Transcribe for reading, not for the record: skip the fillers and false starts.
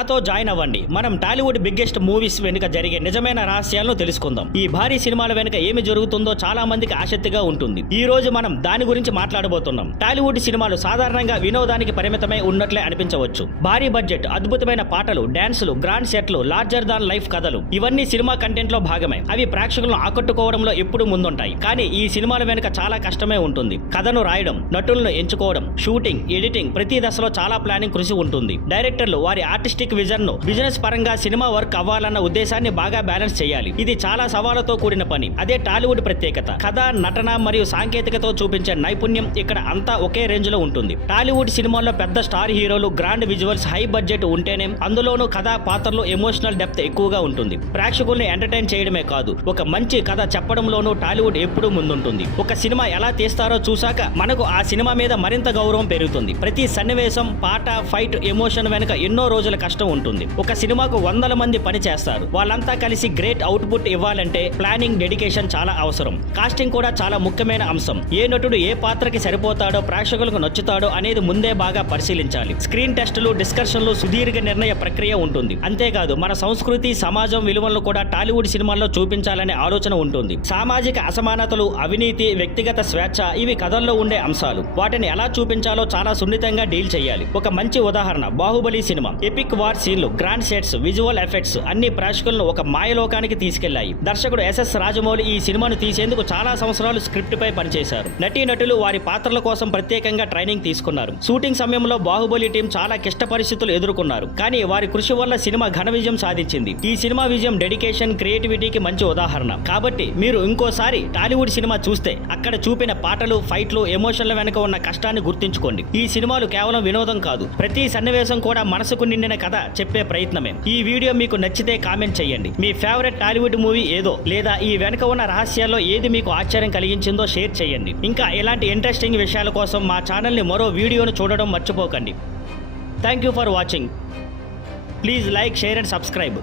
మాతో జాయిన్ అవ్వండి. మనం టాలీవుడ్ బిగ్గెస్ట్ మూవీస్ వెనుక జరిగే నిజమైన రహస్యాలను తెలుసుకుందాం. ఈ భారీ సినిమాల వెనుక ఏమి జరుగుతుందో చాలా మందికి ఆసక్తిగా ఉంటుంది. ఈ రోజు మనం దాని గురించి మాట్లాడబోతున్నాం. టాలీవుడ్ సినిమాలు సాధారణంగా వినోదానికి పరిమితమై ఉన్నట్లే అనిపించవచ్చు. భారీ బడ్జెట్, అద్భుతమైన పాటలు, డాన్సులు, గ్రాండ్ సెట్లు, లార్జర్ దాన్ లైఫ్ కథలు ఇవన్నీ సినిమా కంటెంట్ లో భాగమే. అవి ప్రేక్షకులను ఆకట్టుకోవడంలో ఎప్పుడూ ముందుంటాయి. కానీ ఈ సినిమాల వెనుక చాలా కష్టమే ఉంటుంది. కథను రాయడం, నటులను ఎంచుకోవడం, షూటింగ్, ఎడిటింగ్ ప్రతి దశలో చాలా ప్లానింగ్ కృషి ఉంటుంది. డైరెక్టర్లు వారి ఆర్టిస్టిక్ విజన్ ను బిజినెస్ పరంగా సినిమా వర్క్ అవ్వాలన్న ఉద్దేశాన్ని బాగా బ్యాలెన్స్ చేయాలి. ఇది చాలా సవాళ్లతో కూడిన పని. అదే టాలీవుడ్ ప్రత్యేకత. కథ, నటన మరియు సాంకేతికతో చూపించే నైపుణ్యం ఇక్కడ అంతా ఒకే రేంజ్ లో ఉంటుంది. టాలీవుడ్ సినిమాల్లో పెద్ద స్టార్ హీరోలు, గ్రాండ్ విజువల్స్, హై బడ్జెట్ ఉంటేనే అందులోనూ కథ, పాత్రలు, ఎమోషనల్ డెప్త్ ఎక్కువగా ఉంటుంది. ప్రేక్షకుల్ని ఎంటర్టైన్ చేయడమే కాదు, ఒక మంచి కథ చెప్పడంలోనూ టాలీవుడ్ ఎప్పుడూ ముందుంటుంది. ఒక సినిమా ఎలా తీస్తారో చూశాక మనకు ఆ సినిమా మీద మరింత గౌరవం పెరుగుతుంది. ప్రతి సన్నివేశం, పాట, ఫైట్, ఎమోషన్ వెనుక ఎన్నో రోజుల కష్టం ఉంటుంది. ఒక సినిమాకు వందల మంది పని చేస్తారు. వాళ్ళంతా కలిసి గ్రేట్ అవుట్పుట్ ఇవ్వాలంటే ప్లానింగ్, డెడికేషన్ చాలా అవసరం. కాస్టింగ్ కూడా చాలా ముఖ్యమైన అంశం. ఏ నటుడు ఏ పాత్రకి సరిపోతాడో, ప్రేక్షకులకు నచ్చుతాడో అనేది ముందే బాగా పరిశీలించాలి. స్క్రీన్ టెస్టులు, డిస్కషన్లు, సుదీర్ఘ నిర్ణయ ప్రక్రియ ఉంటుంది. అంతేకాదు మన సంస్కృతి, సమాజం విలువలను కూడా టాలీవుడ్ సినిమాల్లో చూపించాలనే ఆలోచన ఉంటుంది. సామాజిక అసమానతలు, అవినీతి, వ్యక్తిగత స్వేచ్ఛ ఇవి కథల్లో ఉండే అంశాలు. వాటిని ఎలా చూపించాలో చాలా సున్నితంగా డీల్ చేయాలి. ఒక మంచి ఉదాహరణ బాహుబలి సినిమా. ఎపిక్ వార్ సీన్లు, గ్రాండ్ సెట్స్, విజువల్ ఎఫెక్ట్స్ అన్ని ప్రేక్షకులను ఒక మాయలోకానికి తీసుకెళ్లాయి. దర్శకుడు ఎస్ఎస్ రాజమౌళి ఈ సినిమాను తీసేందుకు చాలా సంవత్సరాలు స్క్రిప్ట్ పై పనిచేశారు. నటీనటులు వారి పాత్రల కోసం ప్రత్యేకంగా ట్రైనింగ్ తీసుకున్నారు. షూటింగ్ సమయంలో బాహుబలి టీం చాలా క్లిష్ట పరిస్థితులు ఎదుర్కొన్నారు. కానీ వారి కృషి వల్ల సినిమా ఘన విజయం సాధించింది. ఈ సినిమా విజయం డెడికేషన్, క్రియేటివిటీకి మంచి ఉదాహరణ. కాబట్టి మీరు ఇంకోసారి టాలీవుడ్ సినిమా చూస్తే అక్కడ చూపిన పాటలు, ఫైట్లు, ఎమోషన్ల వెనుక ఉన్న కష్టాన్ని గుర్తుంచుకోండి. ఈ సినిమాలు కేవలం వినోదం కాదు, ప్రతి సన్నివేశం కూడా మనసుకు నిండిన కథ చెప్పే ప్రయత్నమే. ఈ వీడియో మీకు నచ్చితే కామెంట్ చేయండి. మీ ఫేవరెట్ టాలీవుడ్ మూవీ ఏదో, లేదా ఈ వెనుక ఉన్న రహస్యాల్లో ఏది మీకు ఆశ్చర్యం కలిగించిందో షేర్ చేయండి. ఇంకా ఇలాంటి ఇంట్రెస్టింగ్ విషయాల కోసం మా ఛానల్ని మరో వీడియోను చూడడం మర్చిపోకండి. Thank you for watching. Please like, share and subscribe.